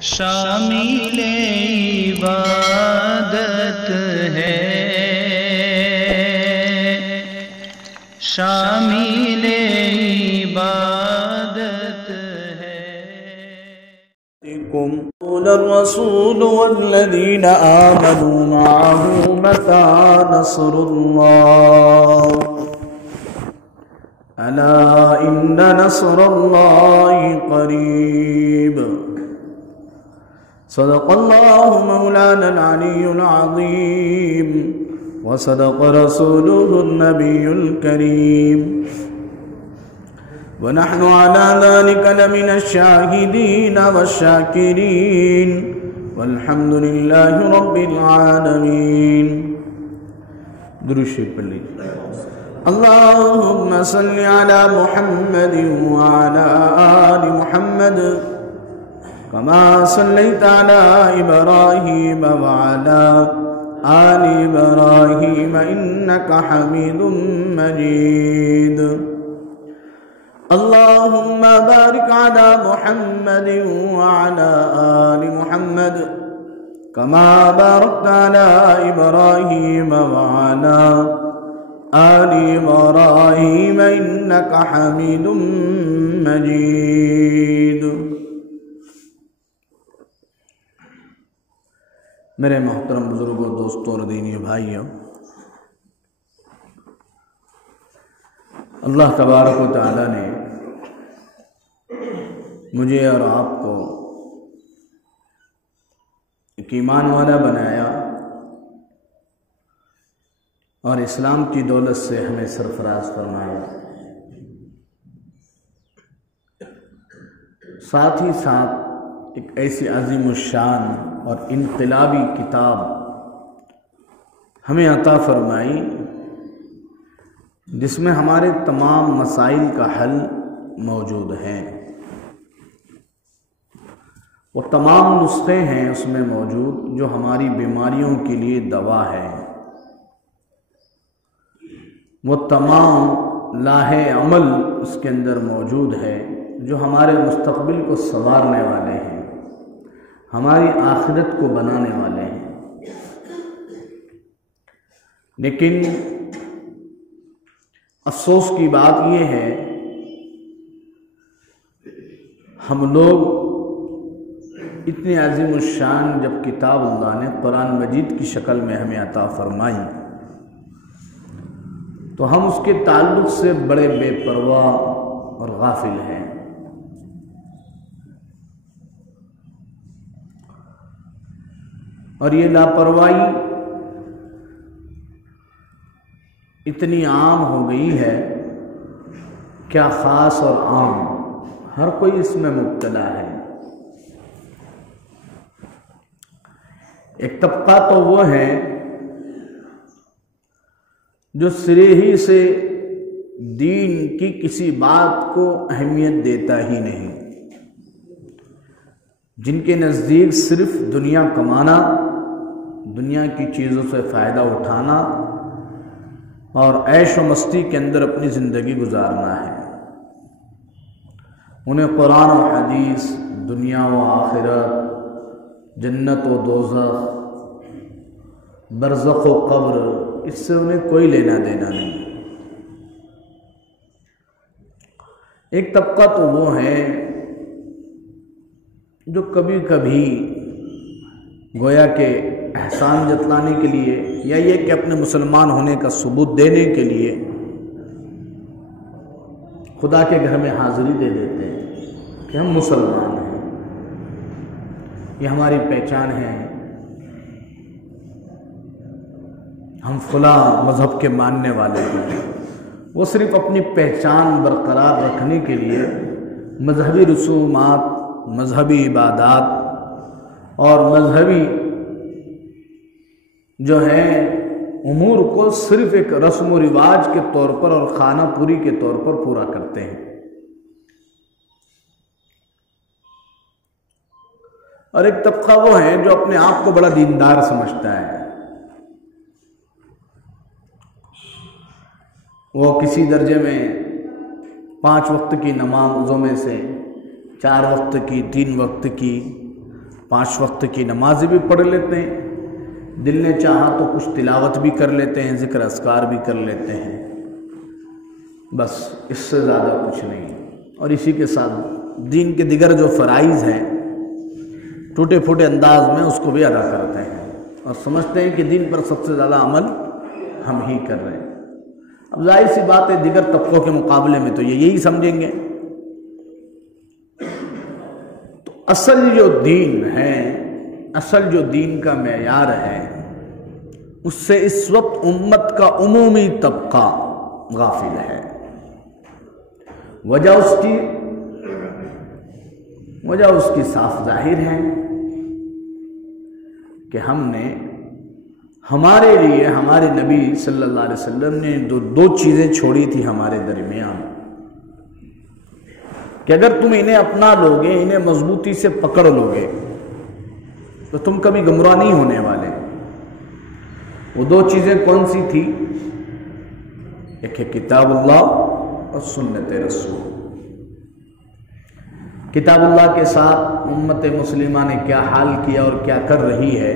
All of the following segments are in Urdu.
شامل عبادت ہے، شامل عبادت ہے۔ قول الرسول والذين آمنوا معه متى نصر الله ألا إن نصر الله قريب صدق الله مولانا العلي العظيم وصدق رسوله النبي الكريم ونحن على ذلك لمن الشاهدين والشاكرين والحمد لله رب العالمين۔ درود شریف پڑھ لیجیے۔ اللهم صل على محمد وعلى آل محمد كما صليت على إبراهيم وعلى آل إبراهيم إنك حميد مجيد۔ اللهم بارك على محمد وعلى آل محمد كما باركت على إبراهيم وعلى آل إبراهيم إنك حميد مجيد۔ میرے محترم بزرگوں، دوستوں اور دینی بھائیوں، اللہ تبارک و تعالیٰ نے مجھے اور آپ کو ایک ایمان والا بنایا اور اسلام کی دولت سے ہمیں سرفراز فرمایا، ساتھ ہی ساتھ ایک ایسی عظیم الشان اور انقلابی کتاب ہمیں عطا فرمائی جس میں ہمارے تمام مسائل کا حل موجود ہیں۔ وہ تمام نسخے ہیں اس میں موجود جو ہماری بیماریوں کے لیے دوا ہے، وہ تمام لاہے عمل اس کے اندر موجود ہے جو ہمارے مستقبل کو سنوارنے والے ہیں، ہماری آخرت کو بنانے والے ہیں۔ لیکن افسوس کی بات یہ ہے، ہم لوگ اتنی عظیم الشان جب کتاب اللہ نے قرآن مجید کی شکل میں ہمیں عطا فرمائی تو ہم اس کے تعلق سے بڑے بے پرواہ اور غافل ہیں۔ اور یہ لاپرواہی اتنی عام ہو گئی ہے، کیا خاص اور عام، ہر کوئی اس میں مبتلا ہے۔ ایک طبقہ تو وہ ہے جو سرے ہی سے دین کی کسی بات کو اہمیت دیتا ہی نہیں، جن کے نزدیک صرف دنیا کمانا، دنیا کی چیزوں سے فائدہ اٹھانا اور عیش و مستی کے اندر اپنی زندگی گزارنا ہے۔ انہیں قرآن و حدیث، دنیا و آخرت، جنت و دوزخ، برزخ و قبر، اس سے انہیں کوئی لینا دینا نہیں۔ ایک طبقہ تو وہ ہے جو کبھی کبھی گویا کہ احسان جتلانے کے لیے یا یہ کہ اپنے مسلمان ہونے کا ثبوت دینے کے لیے خدا کے گھر میں حاضری دے دیتے ہیں کہ ہم مسلمان ہیں، یہ ہماری پہچان ہے، ہم فلاں مذہب کے ماننے والے ہیں۔ وہ صرف اپنی پہچان برقرار رکھنے کے لیے مذہبی رسومات، مذہبی عبادات اور مذہبی جو ہے امور کو صرف ایک رسم و رواج کے طور پر اور خانہ پوری کے طور پر پورا کرتے ہیں۔ اور ایک طبقہ وہ ہے جو اپنے آپ کو بڑا دیندار سمجھتا ہے، وہ کسی درجے میں 5 وقت کی نمازوں میں سے 4 وقت کی، 3 وقت کی 5 وقت کی نمازیں بھی پڑھ لیتے ہیں، دل نے چاہا تو کچھ تلاوت بھی کر لیتے ہیں، ذکر اذکار بھی کر لیتے ہیں، بس اس سے زیادہ کچھ نہیں۔ اور اسی کے ساتھ دین کے دیگر جو فرائض ہیں ٹوٹے پھوٹے انداز میں اس کو بھی ادا کرتے ہیں اور سمجھتے ہیں کہ دین پر سب سے زیادہ عمل ہم ہی کر رہے ہیں۔ اب ظاہر سی بات ہے دیگر طبقوں کے مقابلے میں تو یہ یہی سمجھیں گے۔ تو اصل جو دین ہے، اصل جو دین کا معیار ہے، اس سے اس وقت امت کا عمومی طبقہ غافل ہے۔ وجہ اس کی صاف ظاہر ہے کہ ہم نے ہمارے لیے ہمارے نبی صلی اللہ علیہ وسلم نے دو چیزیں چھوڑی تھی ہمارے درمیان کہ اگر تم انہیں اپنا لوگے، انہیں مضبوطی سے پکڑ لوگے تو تم کبھی گمراہ نہیں ہونے والے۔ وہ 2 چیزیں کون سی تھی؟ ایک ہے کتاب اللہ اور سنت رسول۔ کتاب اللہ کے ساتھ امت مسلمہ نے کیا حال کیا اور کیا کر رہی ہے،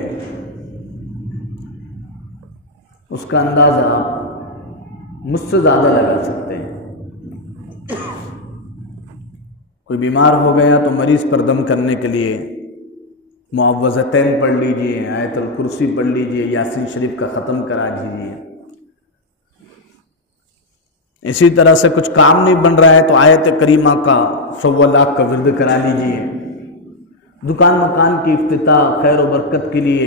اس کا اندازہ آپ مجھ سے زیادہ لگا سکتے ہیں۔ کوئی بیمار ہو گیا تو مریض پر دم کرنے کے لیے معوذتین پڑھ لیجئے، آیت الکرسی پڑھ لیجئے، یاسین شریف کا ختم کرا دیجئے۔ اسی طرح سے کچھ کام نہیں بن رہا ہے تو آیت کریمہ کا 100 لاکھ کا ورد کرا لیجئے۔ دکان مکان کی افتتاح خیر و برکت کے لیے،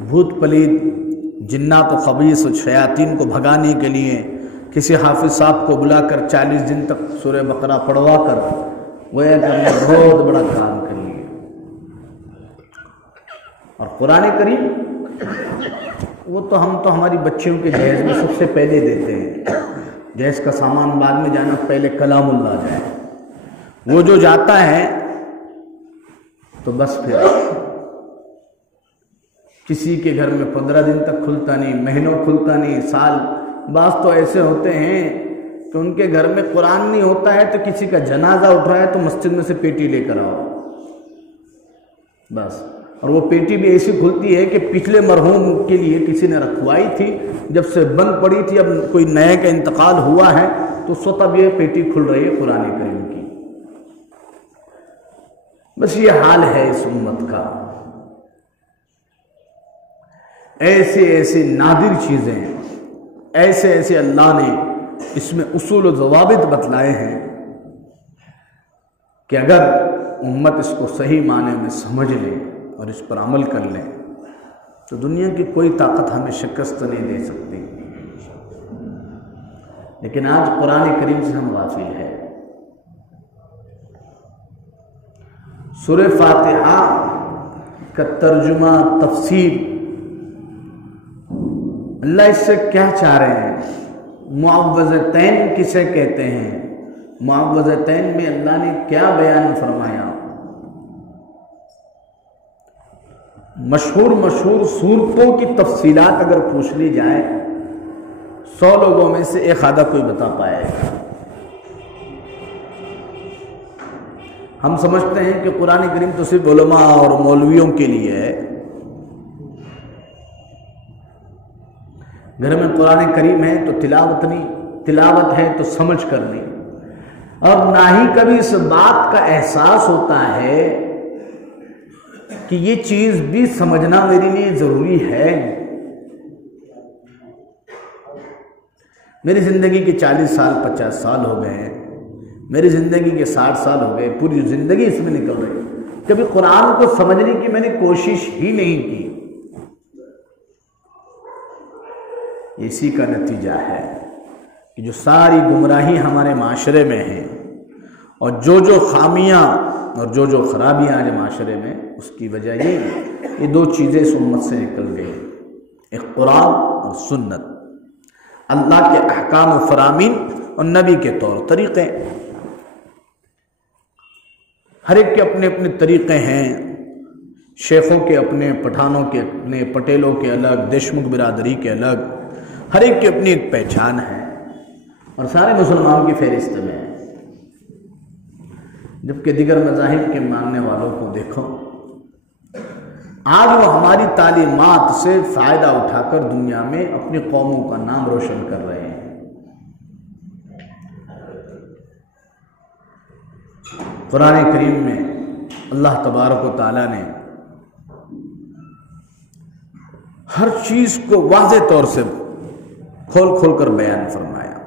بھوت پلیت جنات و خبیث و شیاطین کو بھگانے کے لیے کسی حافظ صاحب کو بلا کر 40 دن تک سورہ بقرہ پڑھوا کر گویا کہ ہم نے بہت بڑا کام کر لیا۔ اور قرآن کریم وہ تو ہم تو ہماری بچیوں کے جہیز میں سب سے پہلے دیتے ہیں، جہیز کا سامان بعد میں جانا، پہلے کلام اللہ جائے۔ وہ جو جاتا ہے تو بس پھر کسی کے گھر میں 15 دن تک کھلتا نہیں، مہینوں کھلتا نہیں، سال۔ بعض تو ایسے ہوتے ہیں کہ ان کے گھر میں قرآن نہیں ہوتا ہے تو کسی کا جنازہ اٹھ رہا ہے تو مسجد میں سے پیٹی لے کر آؤ بس۔ اور وہ پیٹی بھی ایسی کھلتی ہے کہ پچھلے مرحوم کے لیے کسی نے رکھوائی تھی، جب سے بند پڑی تھی، اب کوئی نئے کا انتقال ہوا ہے تو اس وقت اب یہ پیٹی کھل رہی ہے قرآن کریم کی۔ بس یہ حال ہے اس امت کا۔ ایسے ایسے نادر چیزیں، ایسے اللہ نے اس میں اصول و ضوابط بتلائے ہیں کہ اگر امت اس کو صحیح معنی میں سمجھ لے اور اس پر عمل کر لیں تو دنیا کی کوئی طاقت ہمیں شکست نہیں دے سکتی۔ لیکن آج قرآن کریم سے ہم غافل ہیں۔ سورہ فاتحہ کا ترجمہ، تفسیر، اللہ اس سے کیا چاہ رہے ہیں؟ معوذتین کسے کہتے ہیں؟ معوذتین میں اللہ نے کیا بیان فرمایا؟ مشہور صورتوں کی تفصیلات اگر پوچھ لی جائے 100 لوگوں میں سے ایک آدھا کوئی بتا پائے گا۔ ہم سمجھتے ہیں کہ قرآن کریم تو صرف علماء اور مولویوں کے لیے ہے۔ گھر میں قرآن کریم ہے تو تلاوت نہیں، تلاوت ہے تو سمجھ کر نہیں، اور نہ ہی کبھی اس بات کا احساس ہوتا ہے کہ یہ چیز بھی سمجھنا میرے لیے ضروری ہے۔ میری زندگی کے 40 سال 50 سال ہو گئے ہیں، میری زندگی کے 60 سال ہو گئے، پوری زندگی اس میں نکل رہی، کبھی قرآن کو سمجھنے کی میں نے کوشش ہی نہیں کی۔ اسی کا نتیجہ ہے کہ جو ساری گمراہی ہمارے معاشرے میں ہیں اور جو خامیاں اور جو خرابیاں آج معاشرے میں، اس کی وجہ یہ 2 چیزیں اس امت سے نکل گئی، ایک قرآن اور سنت، اللہ کے احکام و فرامین اور نبی کے طور طریقے۔ ہر ایک کے اپنے اپنے طریقے ہیں، شیخوں کے اپنے، پٹھانوں کے اپنے، پٹیلوں کے الگ، دیشمکھ برادری کے الگ، ہر ایک کی اپنی ایک پہچان ہے اور سارے مسلمانوں کی فہرست میں ہے۔ جبکہ دیگر مذاہب کے ماننے والوں کو دیکھو آج وہ ہماری تعلیمات سے فائدہ اٹھا کر دنیا میں اپنی قوموں کا نام روشن کر رہے ہیں۔ قرآن کریم میں اللہ تبارک و تعالیٰ نے ہر چیز کو واضح طور سے کھول کھول کر بیان فرمایا،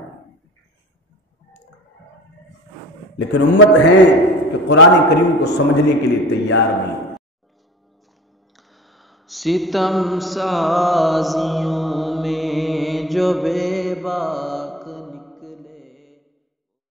لیکن امت ہے کہ قرآن کریم کو سمجھنے کے لیے تیار نہیں۔ ستم سازیوں میں جو بے باک